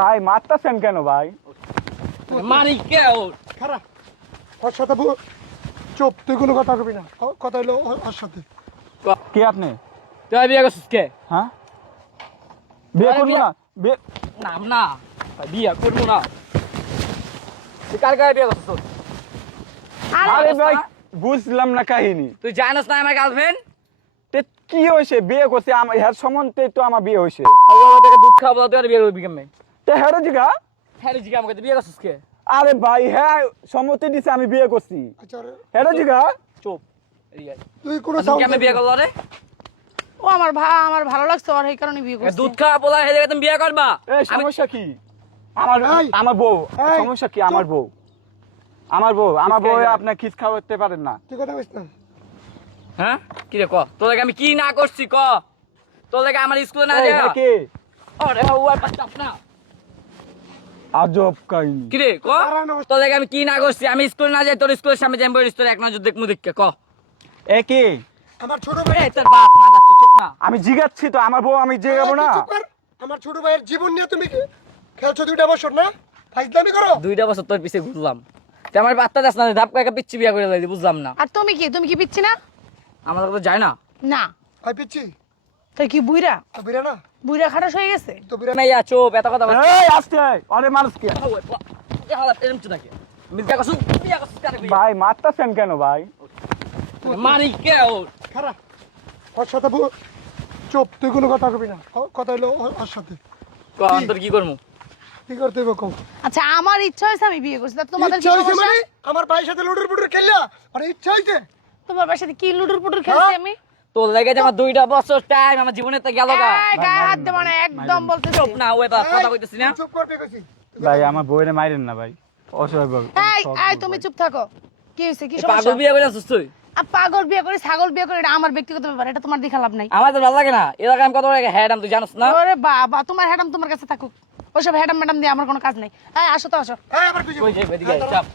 ভাই মারতাছেন কেন ভাই? চুপ, তুই কোনো কথা কবি না। কথা হলো ওর সাথে। কে আপনি? তুই বিয়ে করছিস কে? হ্যাঁ, বিয়ে করবো না। নাম না বিয়ে করবো না। তুই কার গায়ে বিয়ে করছিস? আরে ভাই বুঝলাম না কাহিনী। তুই জানিস না আমার গার্লফ্রেন্ড? কি হয়েছে? বিয়ে করছে আমার হ্যার সম্বন্ধে তো আমার বিয়ে হয়েছে। থেকে দুধ খাওয়া বলতে আর বিয়ে করবি কেমনে? তো হ্যারো জিগা। হ্যাঁ জিগা আমাকে বিয়ে করছিস কে? আরে ভাই হ্যাঁ সম্মতি দিছে আমি বিয়ে করছি। হ্যারো জিগা। চুপ। তুই কোনো আমি বিয়ে করলো রে? ও আমার ভালো লাগছে আর এই কারণে বিয়ে করছি। দুধ খাওয়া বলা হে তুমি বিয়ে করবা? এই সমস্যা কি? আমার বউ। সমস্যা কি? আমার বউ আপনি খিস খাওয়াতে পারেন না। তুই কথা কইছ না। হ্যাঁ কি রে ক? তোর লাগে আমি কি না করছি ক? তোর লাগে আমার স্কুলে না যায়? কে? আরে ওয়াই পাচ্ছ না। আজব কাহিনী। কি রে ক? তোর লাগে আমি কি না করছি? আমি স্কুলে না যাই, তোর স্কুলের সামনে যাই বলিস তোর এক নজর দেখমু দেখকে ক? এ কে? আমার ছোট ভাই। এই তোর বাপ মাথা চুপ না। আমি জিগাচ্ছি তো আমার বউ, আমি জিগাবো না? আমার ছোট ভাইয়ের জীবন নিয়ে তুমি খেলছো 2টা বছর না? ফাইজলামি করো। 2টা বছর তোর পিছে ঘুরলাম। তুই আমার বাচ্চা দাস না, ধাপ করে পিচ্ছি বিয়া করে লাইলি, বুঝলাম না। আর তুমি কি পিচ্ছি না? আমার কথা যায় না। না ভাই পিচ্ছি। তুই কি বুইরা? তো বিরা না। বুইরা খাটাস হয়ে গেছে। তো বিরা না ইয়া চুপ, এত কথা বল। এই আস্তে আরে মানুষ কি? এ হালা এরম চুদা কে? মিজা কসু বিয়া কসু কারে বিয়া? ভাই মারতাছেন কেন ভাই? মারি কে ও? খারাপ। ওর সাথে চুপ, তুই কোনো কথা কবি না। কথা হলো ওর সাথে। ক অন্তর কি করমু? কি করতে হবে কও? আচ্ছা আমার ইচ্ছা হইছে আমি বিয়ে করছি। তা তোমাদের কি ইচ্ছা হইছে সমস্যা? মানে আমার ভাইয়ের সাথে লুডুর পুডুর খেললা? আরে ইচ্ছা হইছে? তোমার বাসায় সাথে কি লুডুর পুডুর খেলছি আমি? তোর লাগে যে আমার 2টা বছর টাইম আমার জীবনে তো গেল গা। এই গায়ে হাত দেব না, একদম বলতেছি। চুপ না ওই বাপ, কথা কইতেছি না। চুপ করতে কইছি। ভাই আমার বউরে মাইরেন না ভাই, অসহায় ভাবে। এই তুমি চুপ থাকো। কি হইছে? কি পাগল সমস্যা? বিয়া কইরাছিস তুই? পাগল বিয়ে করে ছাগল বিয়ে করে এটা আমার ব্যক্তিগত ব্যাপার, এটা তোমার দেখা লাভ নাই। আমার তো ভালো লাগে না। এলাকা আমি কত বড় হ্যাডাম তুই জানিস না? ওরে বাবা, তোমার হ্যাডাম তোমার কাছে থাকুক। ওইসব হ্যাডাম ম্যাডাম দিয়ে আমার কোনো কাজ নাই। এই আসো তো আসো। হ্যাঁ আবার তুই কই যাই এদিকে চাপ।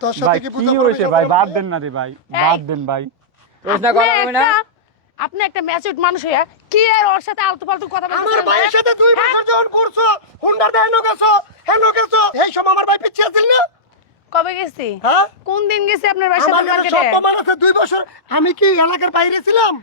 তোর ভাই সাথে কি কি বুঝা হয়েছে ভাই? বাদ দেন না রে ভাই, বাদ দেন ভাই। প্রশ্ন করা হবে না। আপনি একটা ম্যাচিউরড মানুষ হইয়া কি আর ওর সাথে আলতু ফালতু কথা বলতেছেন? আমার ভাইয়ের সাথে 2 বছর যখন করছো, হুন্ডা দেনো গেছো, হেনো গেছো, এই সময় আমার ভাই পিছিয়ে আছিল না? কবে গেছি? হ্যাঁ? কোন দিন গেছি আপনার বাসায় আমার কাছে মার্কেটে? সব প্রমাণ আছে 2 বছর। আমি কি এলাকার বাইরে ছিলাম?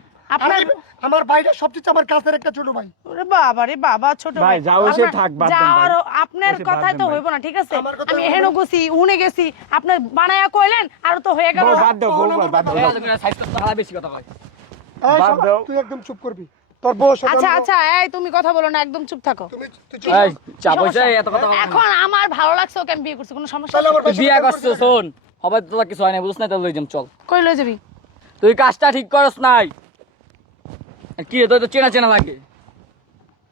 আমার ভাইটা সবচেয়ে আমার কাছের একটা ছোট ভাই। ওরে বাবা রে বাবা, ছোট ভাই ভাই যাও সে থাক, বাদ দেন ভাই। আপনার ওসে বাদ কথাই দেন তো ভাই। হইব না, ঠিক আছে? আমার কথা আমি হইবো এহেনো না। গেছি, উনে গেছি, আপনি বানায়া কইলেন আর তো হয়ে গেল। বউ বাদ দাও, বউ বাদ দাও। সাইজ করতে হালা বেশি কথা কয়। এই বাদ শোনো, দাও। তুই একদম চুপ করবি। তোর বউ সাথে আচ্ছা আচ্ছা, এই তুমি কথা বলো না, একদম চুপ থাকো। তুই এই চাপ হইছে এত কথা বল। এখন আমার ভালো লাগছে, ওকে আমি বিয়ে করছি, কোনো সমস্যা তাহলে আছে? আমার ভাই বিয়া করছিস শোন। হবে তো কিছু হয় না, বুঝছ না? তো লই যাম চল। কই লই যাবি? তুই কাজটা ঠিক করস নাই। কি রে, তোর তো চেনা চেনা লাগে।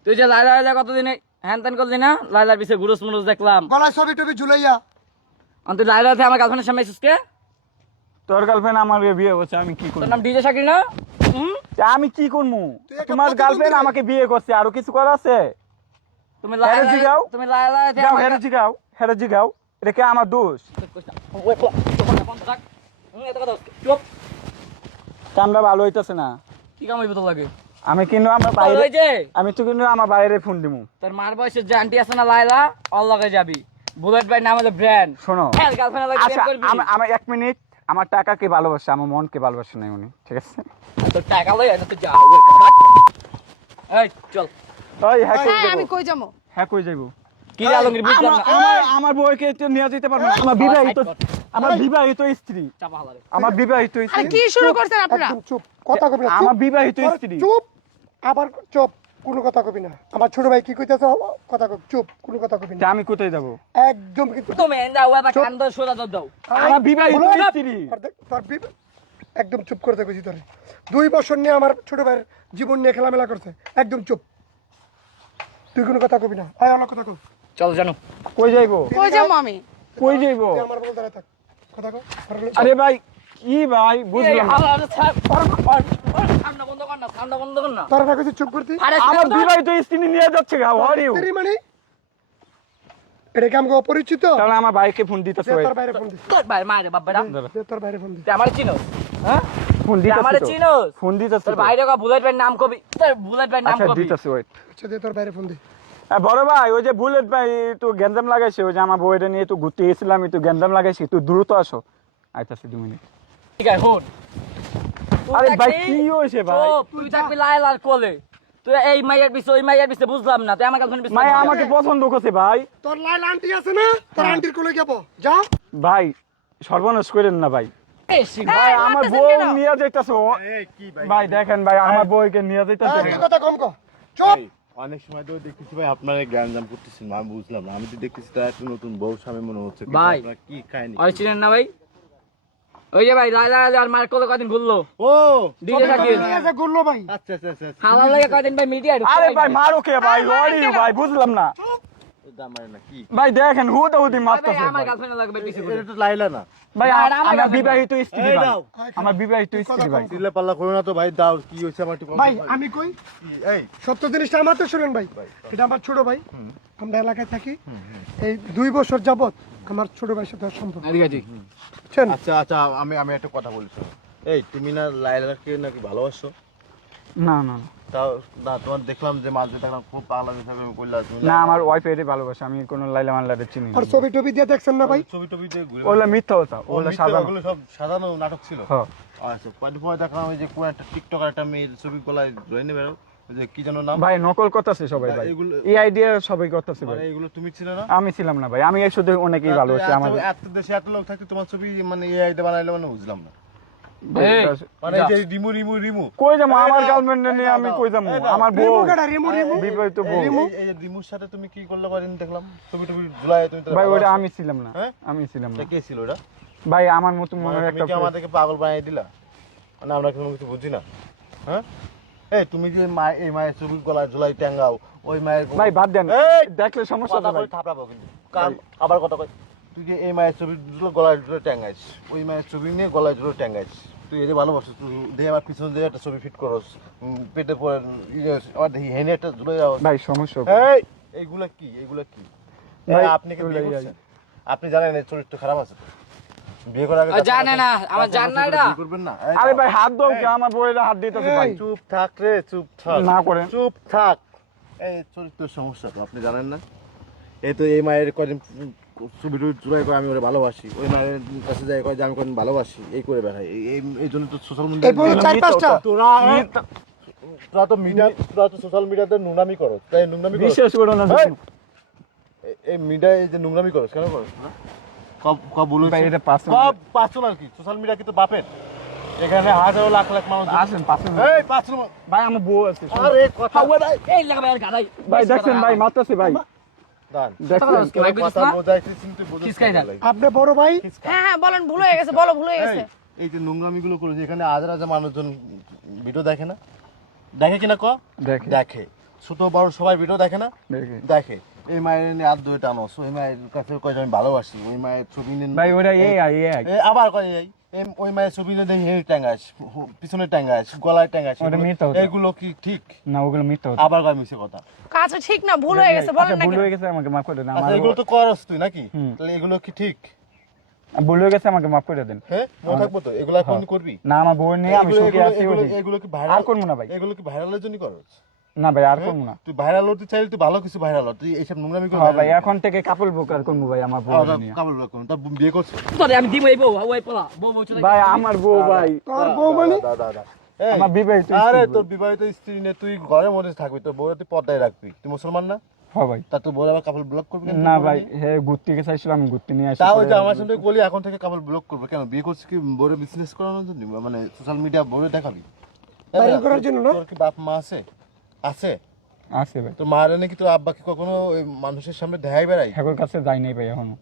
তুই যে লাইলা কতদিন হ্যান ত্যান করলি না? লাইলার পিছে ঘুরুস মুরুস দেখলাম। গলায় ছবি টবি ঝুলাইয়া। তুই লাইলাতে আমার গার্লফ্রেন্ডের সামনে এসেছিস কে? তোর গার্লফ্রেন্ড আমার বিয়ে করছে, আমি কি তোর করব? নাম ডিজে শাকির না? আমি কি করবো? তুই একটা তোমার প্রতিবন্ধী গার্লফ্রেন্ড রে। আমাকে বিয়ে করছে, আরো কিছু করা আছে? তুমি হ্যাঁ, জিগাও। তুমি লাইলাতে যাও হেরে জিগাও, হেরে জিগাও। এটা কি আমার দোষ? চুপ। কামটা ভালো হইতাছে না। কি কাম হইব তোর লাগে? আমি কিন্তু আমার ওই বাইরে, যে আমি তো কিন্তু আমার বাইরে ফোন দিমু। তোর মার বয়সের যে আন্টি আছে না লাইলা, ওর লগে যাবি। বুলেট ভাই নাম হলো ব্র্যান্ড। শোনো গার্লফ্রেন্ড লাগে আচ্ছা, প্রেম করবি। আমার 1 মিনিট। আমার টাকাকে ভালোবাসে, আমার মনকে ভালোবাসে না উনি, ঠিক আছে? তোর টাকা লই না তুই যা। এই চল। ওই হ্যাঁ কই হ্যাঁ, আমি যাবো? কই যাবো? হ্যাঁ কই যাবো? কি রে আলমগীর, বুঝলাম না। আমার বউকে তো নিয়ে যেতে পারবো না। আমার বিবাহিত, আমার বিবাহিত স্ত্রী, চাপা হালা রে। আমার বিবাহিত আরে স্ত্রী, কি শুরু করছেন আপনারা? একদম চুপ, কথা কবি না। চুপ। আমার বিবাহিত তোর স্ত্রী। চুপ। আবার চুপ, কোনো কথা কবি না। আমার ছোট ভাই কি কইতাছে কথা কব। চুপ, কোনো কথা কবি তা না। আমি কোথায় যাবো? একদম কিন্তু তুমি যাও আবার কান ধরে সোজা দাও। আমার বিবাহিত স্ত্রী। একদম চুপ করতে কইছি তোরে। 2 বছর নিয়ে আমার ছোট ভাইয়ের জীবন নিয়ে খেলামেলা করছে। একদম চুপ, তুই কোনো কথা কবি না। আয় অন্য কথা কব। চল জানো। কই যাইবো? কই যাবো আমি? কই যাইবো? তুই আমার বল দাঁড়ায় থাক, কথা কব। আরে ভাই কি ভাই বুঝলাম না। সামনে বন্ধ কর না, সামনে বন্ধ কর না। তোরা না কইছি চুপ করতি। আরে আমার বিবাহিত স্ত্রী নিয়ে যাচ্ছে গা, হারিও। তুই মানে এটা কি আমাকে অপরিচিত? তাহলে আমার ভাইকে ফোন দিতেছে দে ওই তোর বাইরে ফোন দে। তোর ভাই মারে বাবাটা দে তোর বাইরে ফোন দে। তুই আমার চিনোস হ্যাঁ ফোন তুই আমার দিতেছে চিনোস ফোন দিতেছে তোর বাইরে কা বুলেট ভাই নাম কবি তোর বুলেট ভাই নাম আচ্ছা কবি দিতেছে ওই আচ্ছা দে তোর বাইরে ফোন দে। বড় ভাই ওই যে বুলেট ভাই একটু গ্যাঞ্জাম লাগাইছে ওই যে আমার বউটা নিয়ে একটু ঘুরতে গেছিলাম একটু গ্যাঞ্জাম লাগাইছি একটু দ্রুত আসো আইতাছি 2 মিনিট ঠিক আছে হুন আরে ভাই কি হইছে ভাই তুই থাকবি লাইলার কোলে তুই এই মাইয়ার বিষয় ওই মাইয়ার বিষয় বুঝলাম না তুই আমার কাছে বিষয় মাই আমাকে পছন্দ করছে ভাই তোর লাইল আন্টি আছে না, তোর আন্টির কোলে যাবো, যা। ভাই সর্বনাশ করেন না ভাই হ্যাঁ, ভাই আমার মারতেছেন বউ কেন? নিয়ে যাইতাছো ভাই দেখেন ভাই আমার বউকে নিয়ে যাইতাছে তুই কথা কম কর, চুপ। অনেক সময় তো দেখতেছি ভাই আপনারা জ্ঞান জাম করতেছেন, আমি বুঝলাম না। আমি তো দেখতেছি তার একটা নতুন বউ স্বামী মনে হচ্ছে। কিন্তু ভাই। আপনারা কি খায়নি? ওই চিনেন না ভাই ওই যে ভাই লাইলা আর মার কোলে কদিন ঘুরলো ও ডিজে শাকিল ঠিক আছে, গুল্লো ভাই। আচ্ছা আচ্ছা আচ্ছা আচ্ছা। খাওয়ার লাগে কদিন ভাই মিডিয়া আরে ভাই মারো কে ভাই লড়ি ভাই বুঝলাম না এটা আমার না কি? ভাই দেখেন হুদা হুদি ভাই মারতাছে আমার ভাই। গার্লফ্রেন্ড লাগবে পিছে এটা তো লাইলা না। ভাই না, না, আমার আমার কাছে বিবাহিত স্ত্রী এই ভাই দাও। আমার বিবাহিত স্ত্রী ভাই দিলে পাল্লা করো না তো ভাই, দাও কি হয়েছে আমার একটু বলো। ভাই আমি কই, এই সত্য জিনিসটা আমার তো শুনেন ভাই। এটা আমার ছোট ভাই, আমরা এলাকায় থাকি। এই 2 বছর যাবত আমার ছোট ভাইয়ের সাথে ওর সম্পর্ক, ঠিক আছে বুঝছেন? আচ্ছা আচ্ছা, আমি একটা কথা বলি শোনো। এই তুমি না লাইলাকে নাকি ভালোবাসো? না না না। তাও না, তোমার দেখলাম যে মাঝে দেখলাম খুব পাগলা হিসাবে কইলা তুমি। না আমার ওয়াইফ এর ভালোবাসে আমি কোনো লাইলা মাল্লারে চিনি না আর ছবি টবি দিয়ে দেখছেন না ভাই? ছবি টবি দিয়ে ঘুরে ওগুলা মিথ্যা কথা ও, ওগুলা মিথ্যে, সাজানো ওগুলো সব সাজানো নাটক ছিল। হ্যাঁ আচ্ছা, পরে দেখলাম ওই যে কোন একটা টিকটকার একটা মেয়ের ছবি গলায় ধরে নেবে, ওই যে কি যেন নাম, ভাই নকল করতেছে সবাই ভাই এগুলো- এই আইডিয়া সবাই করতেছে ভাই মানে এগুলো তুমি ছিল না? আমি ছিলাম না ভাই আমি এর শুধু অনেকেই ভালোবাসি এত- আমাদের এত দেশে এত লোক থাকতে তোমার ছবি মানে এই আইডি বানাইলে মানে বুঝলাম না। এই, মানে এই যে রিমু রিমু রিমু কই যাবো এই আমার দাও, গার্লফ্রেন্ড এই নিয়ে দাও, আমি দাও, কই যাবো এই দাও। আমার বউ রিমু কাটা, রিমু, রিমু। বিবাহিত বউ এই যে রিমুর সাথে তুমি কি করলে কদিন দেখলাম ছবি টবি ঝুলাই তুমি তো ভাই ওটা ভালোবাসো। আমি ছিলাম না হ্যাঁ? আমি ছিলাম না তা কে ছিল ওটা? ভাই আমার মতো মানে মনের তুমি একটা কি আমাদেরকে পাগল বানিয়ে দিলা? মানে আমরা কোনো কিছু বুঝি না, হ্যাঁ? এই তুমি যে এই মায়ের ছবি গলায় ঝুলাই ট্যাঙ্গাও, ওই মায়ের ভাই বাদ দেন এই! দেখলে সমস্যা কথা হবে ভাই বলে থাপড়াবো কিন্তু। আবার কথা কই, তুই যে এই মায়ের ছবি গলায় ঝুলে ট্যাঙ্গাইস, ওই মায়ের ছবি নিয়ে গলায় ঝুলে ট্যাঙ্গাইস, তুই এদের ভালোবাসিস, তুই দিয়ে আমার পিছনে দিয়ে একটা ছবি ফিট করস, পেটে পরে আবার দেখি হেনে একটা ঝুলে যাও। ভাই সমস্যা হবে এই এইগুলা কি, এইগুলা কি? ভাই, আপনি কি বিয়ে করছেন? আপনি জানেন এই চরিত্র খারাপ আছে তো? বিয়ে করার আগে ও জানে না, আমার জান না এটা। বিয়ে করবেন না। এই আরে দাও। ভাই হাত দাও কি আমার বউয়ের হাত দিতেছে ভাই চুপ থাক রে, চুপ থাক। না করেন। চুপ থাক। এই চরিত্রের সমস্যা তো আপনি জানেন না? এই তো এই মায়ের কদিন ছবি টবি জুড়াই করে আমি ওরে ভালোবাসি, ওই মায়ের কাছে যাই কয় যে আমি কদিন ভালোবাসি, এই করে বেড়াই। এই জন্য তো সোশ্যাল এই বউ মিডিয়া 4-5টা। তোরা তো সোশ্যাল মিডিয়াতে নোংরামি করো, তাই নোংরামি করো। বিশ্বাস করো না এই! এই মিডিয়ায় এই যে নোংরামি করো কেন করো? কব বলো ভাই এটা পাঁচ পার্সোনাল কি সোশ্যাল মিডিয়া কি তো বাপের? এখানে হাজার লাখ লাখ মানুষ। আসেন পাশে এই পার্সোনাল, ভাই আমার বউ আছে আরে কথা এই লাগা ভাই আর গাদাই ভাই দেখছেন ভাই মারতেছে ভাই দান দেখছেন ভাই বুঝছ কথা না বোঝাইছিস কিন্তু বুঝছ কিসকাই না। আপনি বড় ভাই, হ্যাঁ হ্যাঁ বলেন ভুল হয়ে গেছে, বলো ভুল হয়ে গেছে। এই যে নোংরামি গুলো করেছে, এখানে হাজার হাজার মানুষজন ভিডিও দেখে না? দেখে কিনা ক? দেখে দেখে। ছোট বড় সবাই ভিডিও দেখে না? দেখে দেখে। এই মায়ের নিয়ে হাত ধরে টানোস, ওই মায়ের কাছে কয় যে আমি ভালোবাসি, ওই মায়ের ছবি নিয়ে ভাই ওটা এই আবার কয় ওই মায়ের ছবি নিয়ে দেখি হেঁটে ট্যাঙ্গাস, পিছনে ট্যাঙ্গাস, গলায় ট্যাঙ্গাস, ওটা মিথ্যা কথা। এইগুলো কি ঠিক? না ওগুলো মিথ্যা কথা আবার কয় মিছে কথা। কাছে ঠিক না, ভুল হয়ে গেছে, বলেন আচ্ছা, না ভুল কেন? হয়ে গেছে আমাকে মাফ করে দেন আচ্ছা আমার এগুলো তো করস তুই নাকি? হুম। তাহলে এগুলো কি ঠিক? ভুল হয়ে গেছে আমাকে মাফ করে দেন হ্যাঁ, মনে থাকবো তো? এগুলো এখন করবি? না আমার বউ নিয়ে আমি এগুলো- সুখে এগুলো- আছি এগুলো- ওটি। এগুলো কি আর ভাইরাল করবো না ভাই এগুলো কি ভাইরালের জন্য করস? না ভাই আর করবো না তুই ভাইরাল হতে চাইলে তুই ভালো কিছু ভাইরাল হ, তুই এইসব নোংরামি করে হ্যাঁ ভাই এখন থেকে কাপল বুকার করবো ভাই আমার বউ নিয়ে কাবুল রাখুন, তা বিয়ে করছিস? তোরে আমি দিব এই বউ ওই পোলা বউ বউ চলে ভাই আমার বউ ভাই তোর বউ মানে? এই, আমার বিবাহিত আরে স্ত্রী তোর বউ। বিবাহিত স্ত্রী নিয়ে তুই ঘরের মধ্যে থাকবি, তোর বউরে তুই পর্দায় রাখবি, তুই মুসলমান না? হ্যাঁ ভাই তা তোর বউরে আবার কাপল ব্লক করবি কেন? না ভাই হ্যাঁ ঘুরতে গেছে চাইছিলাম আমি ঘুরতে নিয়ে আসি তাও পরে- যে আমার সঙ্গে বলি এখন থেকে কাপল ব্লক করবে কেন? বিয়ে করছিস কি বউরে বিজনেস করানোর জন্য, মানে সোশ্যাল মিডিয়া বউরে দেখাবি? ভাইরাল করার জন্য না? তোর কি বাপ মা আছে? আছে? আছে ভাই তোর মারে নাকি তোর আব্বা কি কখনো ওই মানুষের সামনে দেখাই বেড়াই? ঠাকুর কাছে যাই নাই ভাই এখনো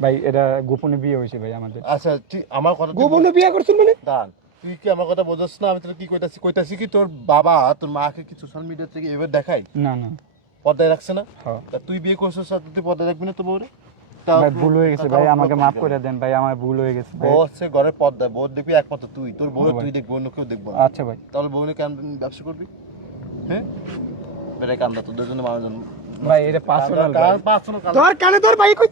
ভাই এটা গোপনে বিয়ে হয়েছে ভাই আমাদের আচ্ছা ঠিক, আমার কথা তুই গোপনে বিয়ে করছেন মানে? দান, তুই কি আমার কথা বোঝাস না? আমি তোর কি কইতাছি কি তোর বাবা তোর মাকে কি সোশ্যাল মিডিয়া থেকে এবার দেখাই, না না পর্দায় রাখছে না? হ্যাঁ তা তুই বিয়ে করছিস আর তুই পর্দায় রাখবি না তো বউরে? ভাই ভুল হয়ে গেছে ভাই আমাকে মাফ করে দেন ভাই আমার ভুল হয়ে গেছে ভাই বউ হচ্ছে ঘরের পর্দায়, বউ দেখবি একমাত্র তুই, তোর বউ হ্যাঁ ভাই। তুই দেখবি, অন্য কেউ দেখবো না। আচ্ছা ভাই তাহলে বউ নিয়ে কেন ব্যবসা করবি? হ্যাঁ বেড়ে কান্দা, তোদের জন্য মানুষজন ভাই এটা পার্সোনাল পার্সোনাল তোর কানে তোর ভাই কই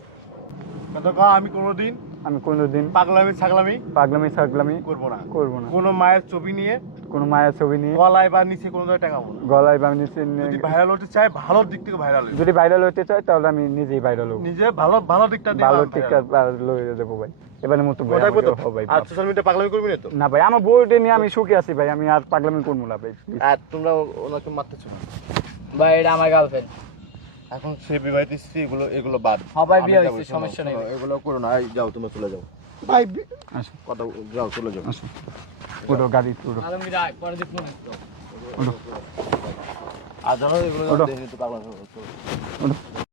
আমি কোনোদিন আমি কোনোদিন পাগলামি ছাগলামি পাগলামি করবো না করবো না। কোনো মায়ের ছবি নিয়ে কোনো মায়ের ছবি নিয়ে গলায় বা নিচে কোনো জায়গায় টাঙাবো না। গলায় বা নিচে যদি ভাইরাল হতে চাই ভালো দিক থেকে ভাইরাল হই, যদি ভাইরাল হতে চাই তাহলে আমি নিজেই ভাইরাল হবো। নিজে ভালো ভালো দিকটা দিয়ে ভালো viral টিকা হবো। লয়ে দেবো ভাই, এবারে মতো ভাই ওটাই আমাকে তো। ও ভাই আর সোশ্যাল মিডিয়া পাগলামি করবি না তো। না ভাই আমার বউটা নিয়ে আমি সুখী আছি ভাই, আমি আর পাগলামি করবো না ভাই। আর তোমরা ওনাকে মারতেছো না। ভাই এটা আমার গার্লফ্রেন্ড। এখন সে বিবাহিত স্ত্রী, এগুলো বাদ। হ্যাঁ ভাই, বিয়ে আমি যাবো, হয়েছে, শোনো, সমস্যা নেই শোনো, ভাই। এগুলো করো না। এই যাও, তোমরা চলে যাও, ভাই আসো কথা যাও, চলে যাও। আসো পুরো গাড়ি পুরো আলমগীর আয়, পরে দেখবো না। আর জানো এগুলো ওঠো। দেখে তো পাগলামি হবে। ওঠো।